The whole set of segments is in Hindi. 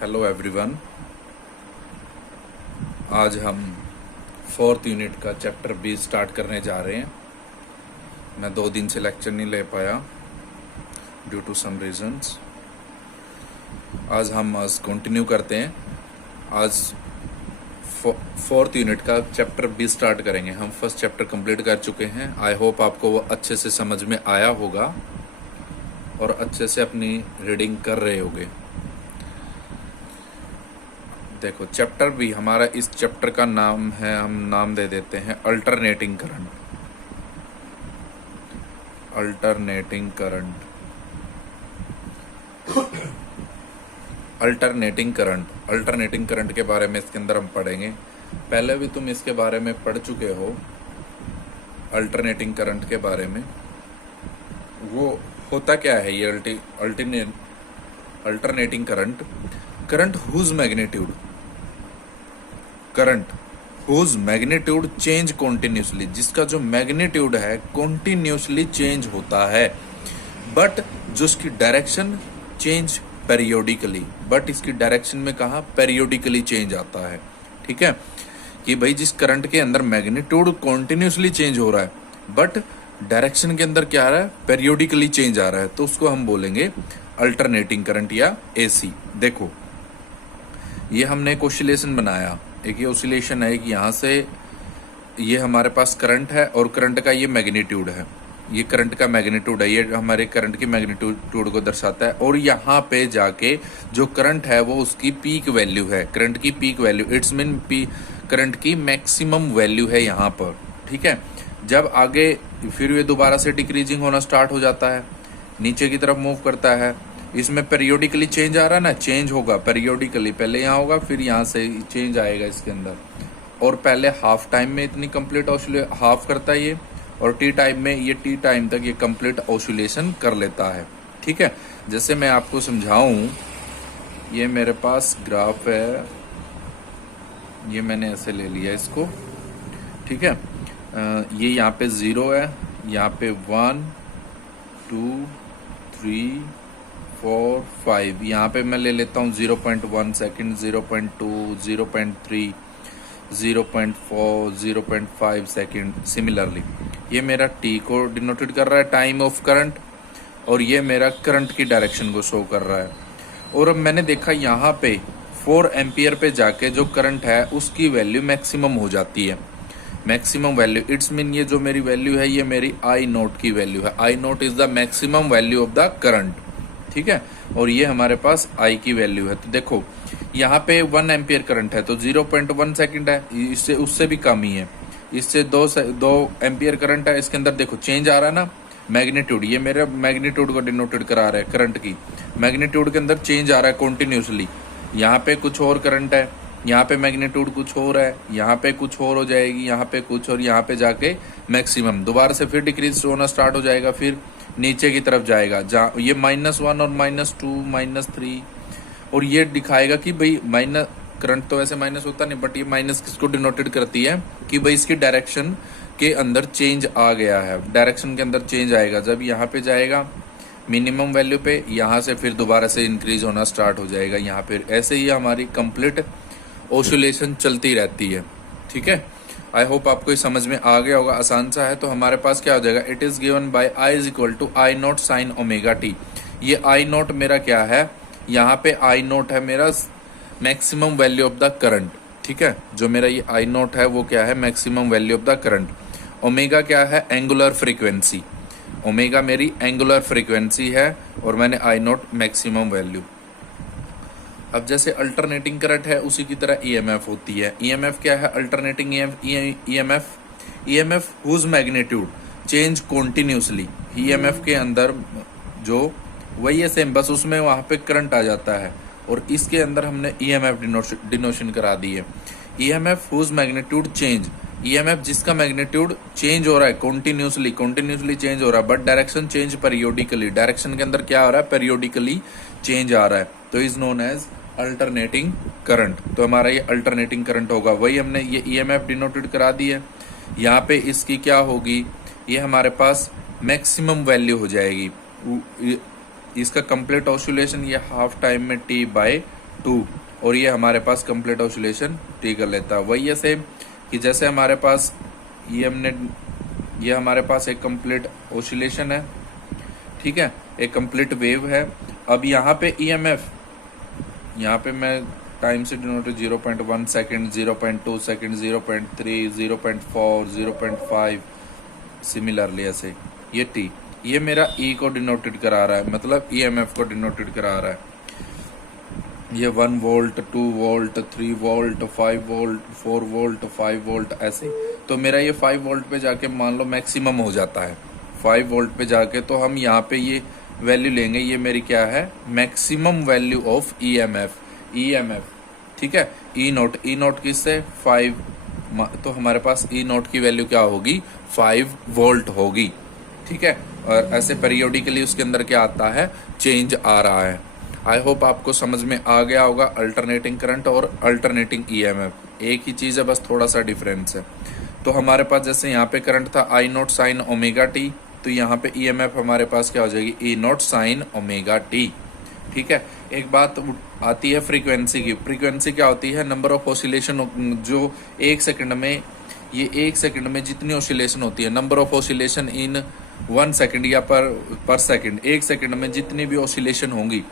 Hello everyone. आज हम फोर्थ यूनिट का चैप्टर 20 स्टार्ट करने जा रहे हैं। मैं 2 दिन से लेक्चर नहीं ले पाया ड्यू टू सम रीजंस। आज हम कंटिन्यू करते हैं। आज फोर्थ यूनिट का चैप्टर 20 स्टार्ट करेंगे। हम फर्स्ट चैप्टर कंप्लीट कर चुके हैं। आई होप आपको वो अच्छे से समझ में आया होगा और अच्छे से अपनी रीडिंग कर रहे होगे। देखो, चैप्टर भी हमारा, इस चैप्टर का नाम है, हम नाम दे देते हैं alternating current. Alternating current, alternating current, alternating current के बारे में इसके अंदर हम पढ़ेंगे। पहले भी तुम इसके बारे में पढ़ चुके हो, अल्टरनेटिंग करंट के बारे में। वो होता क्या है ये alternating current? Current whose magnitude, current whose magnitude change continuously, जिसका जो मैग्नीट्यूड है कॉन्टिन्यूसली चेंज होता है, बट जो इसकी डायरेक्शन चेंज पेरियोडिकली, बट इसकी डायरेक्शन में कहा पेरियोडिकली चेंज आता है। ठीक है कि भाई जिस करंट के अंदर मैग्नीट्यूड कॉन्टिन्यूसली चेंज हो रहा है बट डायरेक्शन के अंदर क्या आ रहा है, पेरियोडिकली चेंज आ रहा है, तो उसको हम बोलेंगे अल्टरनेटिंग करंट या एसी। देखो, ये हमने एक ऑसिलेशन बनाया, एक ये ऑसिलेशन है, एक यहाँ से ये हमारे पास करंट है और करंट का ये मैग्नीट्यूड है, ये करंट का मैग्नीट्यूड है, ये हमारे करंट की मैग्नीट्यूड को दर्शाता है। और यहाँ पे जाके जो करंट है वो उसकी पीक वैल्यू है, करंट की peak value, it's mean current की मैक्सिमम वैल्यू है यहाँ पर। ठीक है, जब आगे फिर ये दोबारा से डिक्रीजिंग होना स्टार्ट हो जाता है, नीचे की तरफ मूव करता है, इसमें पेरियोडिकली चेंज आ रहा है ना, चेंज होगा पेरियोडिकली, पहले यहाँ होगा फिर यहाँ से चेंज आएगा इसके अंदर। और पहले हाफ टाइम में इतनी कंप्लीट हाफ करता है ये, और टी टाइम में ये टी टाइम तक ये कंप्लीट ऑसिलेशन कर लेता है। ठीक है, जैसे मैं आपको समझाऊं, ये मेरे पास ग्राफ है, ये मैंने ऐसे ले लिया इसको। ठीक है, ये यहाँ पे 0 है, यहाँ पे 1 2 3 4 5, यहाँ पे मैं ले लेता हूँ 0.1 सेकेंड, 0.2 0.3 0.4 0.5 सेकेंड। सिमिलरली ये मेरा टी को डिनोटेड कर रहा है, टाइम ऑफ करंट, और ये मेरा करंट की डायरेक्शन को शो कर रहा है। और अब मैंने देखा यहाँ पे 4 एम्पियर पे जाके जो करंट है उसकी वैल्यू मैक्सिमम हो जाती है, मैक्सिमम वैल्यू, इट्स मीन ये जो मेरी वैल्यू है ये मेरी आई नोट की वैल्यू है। I naught is the maximum value of the current. ठीक है, और ये हमारे पास आई की वैल्यू है। तो देखो यहाँ पे 1 एम्पियर करंट है तो 0.1 सेकेंड है, इससे उससे भी कम ही है, इससे 2 एम्पियर करंट है, इसके अंदर देखो चेंज आ रहा है ना मैग्नीट्यूड, ये मेरे मैग्नीट्यूड को डिनोटेड करा रहा है, करंट की मैग्नीट्यूड के अंदर चेंज आ रहा है कॉन्टिन्यूसली। यहाँ पे कुछ और करंट है, यहाँ पे मैग्नीट्यूड कुछ और है, यहाँ पे कुछ और हो जाएगी, यहाँ पे कुछ, और यहाँ पे जाके मैक्सिमम दोबारा से फिर डिक्रीज होना स्टार्ट हो जाएगा, फिर नीचे की तरफ जाएगा, जहाँ ये -1 और -2 -3, और ये दिखाएगा कि भाई माइनस करंट तो वैसे माइनस होता नहीं, बट ये माइनस किसको डिनोटेड करती है कि भाई इसकी डायरेक्शन के अंदर चेंज आ गया है, डायरेक्शन के अंदर चेंज आएगा। जब यहाँ पे जाएगा मिनिमम वैल्यू पे, यहाँ से फिर दोबारा से इंक्रीज होना स्टार्ट हो जाएगा यहाँ पे, ऐसे ही हमारी कंप्लीट ऑसिलेशन चलती रहती है। ठीक है, आई होप आपको ये समझ में आ गया होगा, आसान सा है। तो हमारे पास क्या हो जाएगा, it is given by I is equal to I naught sine omega T. ये आई नोट मेरा क्या है, यहाँ पे आई नोट है मेरा maximum value of the current. ठीक है, जो मेरा ये आई नोट है वो क्या है, maximum value of the current. Omega क्या है, एंगुलर फ्रीक्वेंसी, ओमेगा मेरी एंगुलर फ्रीक्वेंसी है, और मैंने आई नोट मैक्सिमम वैल्यू। अब जैसे अल्टरनेटिंग करंट है उसी की तरह ईएमएफ होती है। ईएमएफ क्या है, alternating EMF, EMF whose magnitude change continuously. EMF के अंदर जो वही है सेम, बस उसमें वहां पे करंट आ जाता है, और इसके अंदर हमने ईएमएफ डिनोशन करा दी है। EMF whose magnitude change, EMF जिसका मैग्नीट्यूड चेंज हो रहा है कॉन्टिन्यूसली चेंज हो रहा है, but direction change periodically, direction के अंदर क्या हो रहा है, पेरियोडिकली चेंज आ रहा है, तो is known as alternating current. तो हमारा ये अल्टरनेटिंग करंट होगा, वही हमने ये ईएमएफ डिनोटेड करा दी है। यहाँ पे इसकी क्या होगी, ये हमारे पास मैक्सिमम वैल्यू हो जाएगी, इसका कंप्लीट ऑसिलेशन ये हाफ टाइम में t/2 2 और ये हमारे पास कंप्लीट ऑसिलेशन टी कर लेता है। वही है सेम कि जैसे हमारे पास ये हमारे पास एक कंप्लीट ऑसिलेशन है, ठीक है, एक कंप्लीट वेव है। अब यहाँ पे ईएमएफ, यहाँ पे मैं टाइम से डिनोट 0.1 सेकेंड, 0.2 सेकेंड, 0.3, 0.4, 0.5, सिमिलरली ऐसे ये टी, ये मेरा ई को डिनोटेड करा रहा है, मतलब ईएमएफ को डिनोटेड करा रहा है। ये 1 volt, 2 volt, 3 volt, 5 volt, 4 volt, 5 volt ऐसे। तो मेरा ये 5 वोल्ट पे जाके मान लो मैक्सिमम हो जाता है। 5 वोल्ट पे जाके तो हम यहाँ पे ये वैल्यू लेंगे, ये मेरी क्या है, मैक्सिमम वैल्यू ऑफ ईएमएफ, ठीक है। ई नोट किससे 5, तो हमारे पास ई नोट की वैल्यू क्या होगी, 5 वोल्ट होगी, ठीक है। और ऐसे पेरियोडिकली उसके अंदर क्या आता है, चेंज आ रहा है। आई होप आपको समझ में आ गया होगा अल्टरनेटिंग करंट और अल्टरनेटिंग ईएमएफ एक ही चीज़ है, बस थोड़ा सा डिफरेंस है। तो हमारे पास जैसे यहाँ पे करंट था आई नोट साइन ओमेगा टी, तो यहाँ पे ईएमएफ हमारे पास क्या हो जाएगी, ई नोट साइन ओमेगा टी, ठीक है। एक बात आती है फ्रीक्वेंसी की। फ्रीक्वेंसी क्या होती है, नंबर ऑफ ऑसिलेशन, जो एक सेकंड में, ये एक सेकंड में जितनी ऑसिलेशन होती है, number of oscillation in 1 second या पर सेकंड, एक सेकंड में जितनी भी ऑसिलेशन होंगी।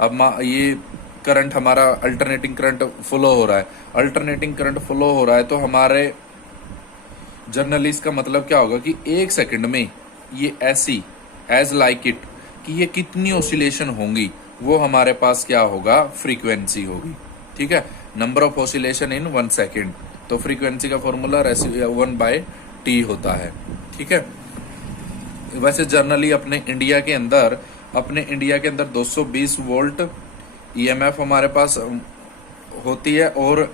अब ये करंट हमारा अल्टरनेटिंग करंट फ्लो हो रहा है, अल्टरनेटिंग करंट फ्लो हो रहा है, तो हमारे जर्नली इसका मतलब क्या होगा कि एक सेकंड में ये ऐसी एज लाइक इट कि ये कितनी ऑसिलेशन होंगी, वो हमारे पास क्या होगा, फ्रीक्वेंसी होगी, ठीक है। Number of oscillation in 1 second, तो फ्रीक्वेंसी का फॉर्मूला 1/t होता है, ठीक है। वैसे जर्नली अपने इंडिया के अंदर 220 वोल्ट ईएमएफ हमारे पास होती है और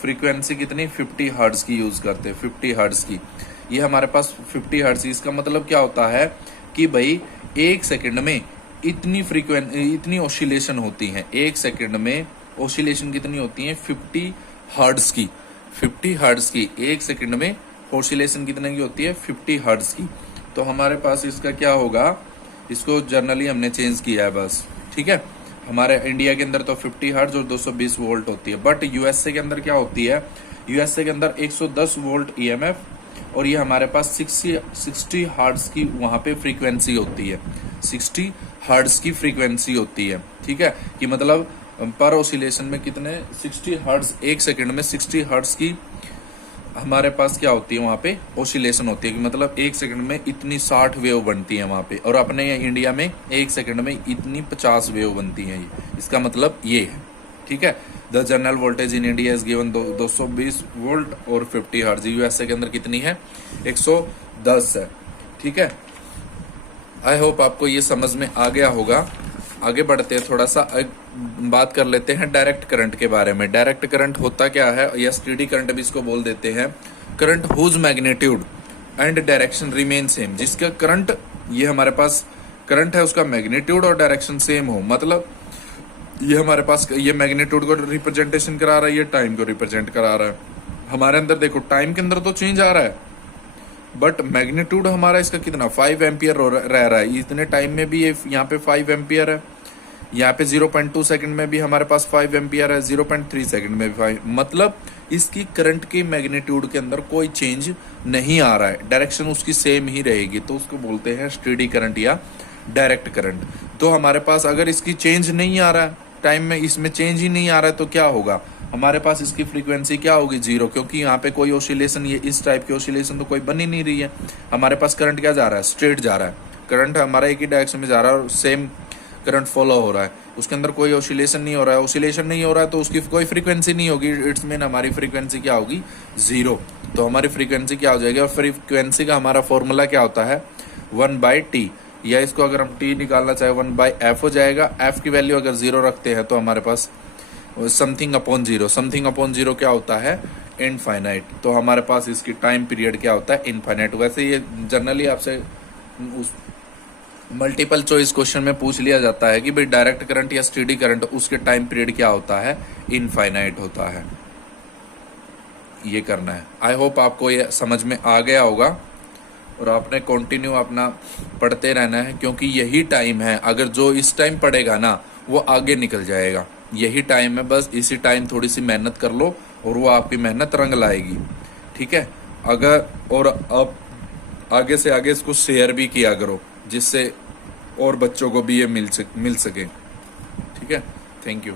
फ्रीक्वेंसी कितनी, 50 हर्ट्ज की यूज करते हैं, 50 हर्ट्ज की। ये हमारे पास 50 हर्ट्ज, इसका मतलब क्या होता है कि भाई एक सेकंड में इतनी ऑसिलेशन होती हैं, एक सेकंड में ऑसिलेशन कितनी होती है, 50 हर्ट्ज की, 50 हर्ट्ज की, एक सेकंड में ऑसिलेशन कितने की होती है, 50 हर्ट्ज की। तो हमारे पास इसका क्या होगा, इसको जर्नली हमने चेंज किया है बस, ठीक है। हमारे इंडिया के अंदर तो 50 हर्ट्ज और 220 वोल्ट होती है, बट यूएसए के अंदर क्या होती है, यूएसए के अंदर 110 वोल्ट ईएमएफ और ये हमारे पास 60 हर्ट्ज की वहां पे फ्रीक्वेंसी होती है, 60 हर्ट्ज की फ्रीक्वेंसी होती है, ठीक है। कि मतलब पर ऑसिलेशन में कितने, 60 हर्ट्ज, एक सेकंड में 60 हर्ट्ज की हमारे पास क्या होती है, वहां पे ऑसिलेशन होती है, कि मतलब एक सेकंड में इतनी 60 वेव बनती है वहां पे, और अपने इंडिया में एक सेकंड में इतनी 50 वेव बनती है। इसका मतलब ये है, ठीक है। The general voltage in India is given 220 volt और 50 हर्ट्ज। यूएसए के अंदर कितनी है, 110 है, ठीक है। आई होप आपको ये समझ में आ गया होगा। आगे बढ़ते हैं, थोड़ा सा बात कर लेते हैं डायरेक्ट करंट के बारे में। डायरेक्ट करंट होता क्या है, या स्टेडी करंट भी इसको बोल देते हैं। Current whose magnitude and direction remain same, जिसका करंट, ये हमारे पास करंट है, उसका मैग्नीट्यूड और डायरेक्शन सेम हो, मतलब ये हमारे पास ये मैग्नीट्यूड को रिप्रेजेंटेशन करा रहा है, ये टाइम को रिप्रेजेंट करा रहा है। हमारे अंदर देखो टाइम के अंदर तो चेंज आ रहा है, बट मैग्नीट्यूड हमारा इसका कितना, 5 एम्पियर रह रहा है। इतने टाइम में भी ये यहाँ पे 5 एम्पियर है, यहाँ पे 0.2 सेकंड में भी हमारे पास 5 एम्पियर है, 0.3 सेकंड में भी 5, मतलब इसकी करंट की मैग्नीट्यूड के अंदर कोई चेंज नहीं आ रहा है, डायरेक्शन उसकी सेम ही रहेगी, तो उसको बोलते हैं स्टेडी करंट या डायरेक्ट करंट। तो हमारे पास अगर इसकी चेंज नहीं आ रहा है, टाइम में इसमें चेंज ही नहीं आ रहा है, तो क्या होगा, हमारे पास इसकी फ्रीक्वेंसी क्या होगी, 0, क्योंकि यहाँ पे कोई ऑसिलेशन, ये इस टाइप की ऑसिलेशन तो कोई बन ही नहीं रही है। हमारे पास करंट क्या जा रहा है, स्ट्रेट जा रहा है, करंट हमारा एक ही डायरेक्शन में जा रहा है और सेम करंट फॉलो हो रहा है, उसके अंदर कोई ऑसिलेशन नहीं हो रहा है। ऑसिलेशन नहीं हो रहा है तो उसकी कोई फ्रीक्वेंसी नहीं होगी, इट्स मीन हमारी फ्रीक्वेंसी क्या होगी, 0। तो हमारी फ्रीक्वेंसी क्या हो जाएगी, और फ्रीक्वेंसी का हमारा फॉर्मूला क्या होता है, 1/t, या इसको अगर हम t निकालना चाहे 1/f हो जाएगा। f की वैल्यू अगर 0 रखते हैं तो हमारे पास समथिंग अपॉन 0, समथिंग अपॉन 0 क्या होता है, इनफाइनाइट। तो हमारे पास इसकी टाइम पीरियड क्या होता है, इनफाइनाइट। वैसे ये जनरली आपसे उस मल्टीपल चॉइस क्वेश्चन में पूछ लिया जाता है कि भाई डायरेक्ट करंट या स्टेडी करंट, उसके टाइम पीरियड क्या होता है, इनफाइनाइट होता है। ये करना है। आई होप आपको ये समझ में आ गया होगा और आपने कंटिन्यू अपना पढ़ते रहना है, क्योंकि यही टाइम है, अगर जो इस टाइम पढ़ेगा ना वो आगे निकल जाएगा। यही टाइम है, बस इसी टाइम थोड़ी सी मेहनत कर लो और वो आपकी मेहनत रंग लाएगी। ठीक है, अगर और अब आगे से आगे इसको शेयर भी किया करो जिससे और बच्चों को भी ये मिल सके। ठीक है, थैंक यू।